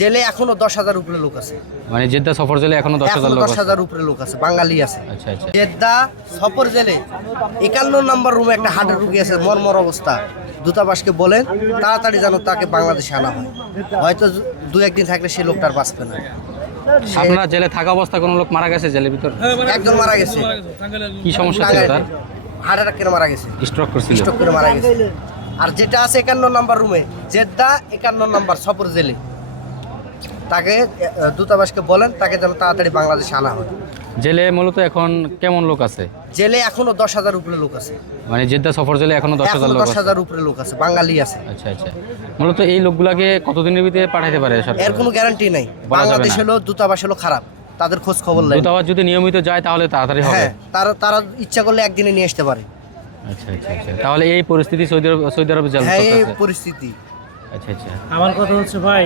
জেলে এখনো 10,000 উপরে লোক আছে। মানে জেদ্দা সফর জেলে এখনো 10,000 লোক আছে। 10,000 উপরে লোক আছে, বাঙালি আছে। আচ্ছা আচ্ছা। জেদ্দা সফর জেলে 51 নম্বর রুমে একটা হার্টের রোগী আছে, মরমর অবস্থা। দূতাবাসকে বলেন তাড়াতাড়ি যেন তাকে বাংলাদেশে আনা হয়, হয়তো 2-1 দিন থাকলে সেই লোকটার বাঁচবে না। আপনার জেলে থাকা অবস্থায় কোনো লোক মারা গেছে জেলের ভিতর? একজন মারা গেছে। কি সমস্যা ছিল তার? হার্ট অ্যাটাক করে মারা গেছে, স্ট্রোক করছিল। স্ট্রোক করে মারা গেছে। আর যেটা আছে 51 নম্বর রুমে, জেদ্দা 51 নম্বর সফর জেলে, তাকে দূতাবাসকে বলেন তাকে যেন তাড়াতাড়ি বাংলাদেশে আনা হয়। জেলে মূলত এখন কেমন লোক আছে? জেলে এখনো 10,000 উপরে লোক আছে। মানে জেদ্দা সফর জেলে এখনো 10,000 লোক আছে। 10,000 উপরে লোক আছে, বাঙালি আছে। আচ্ছা আচ্ছা। মূলত এই লোকগুলাকে কতদিনের ভিতরে পাঠাইতে পারে সরকার? এর কোনো গ্যারান্টি নেই। বাংলাদেশ হলো দূতাবাস হলো খারাপ, তাদের খোঁজ খবর নেই। দূতাবাস যদি নিয়মিত যায় তাহলে তাড়াতাড়ি হবে। হ্যাঁ, তারা ইচ্ছা করলে একদিনে নিয়ে আসতে পারে। আচ্ছা আচ্ছা আচ্ছা। তাহলে এই পরিস্থিতি সৌদি আরবে হ্যাঁ, এই চলতেছে। পরিস্থিতি। আচ্ছা আচ্ছা। আমার কথা হচ্ছে ভাই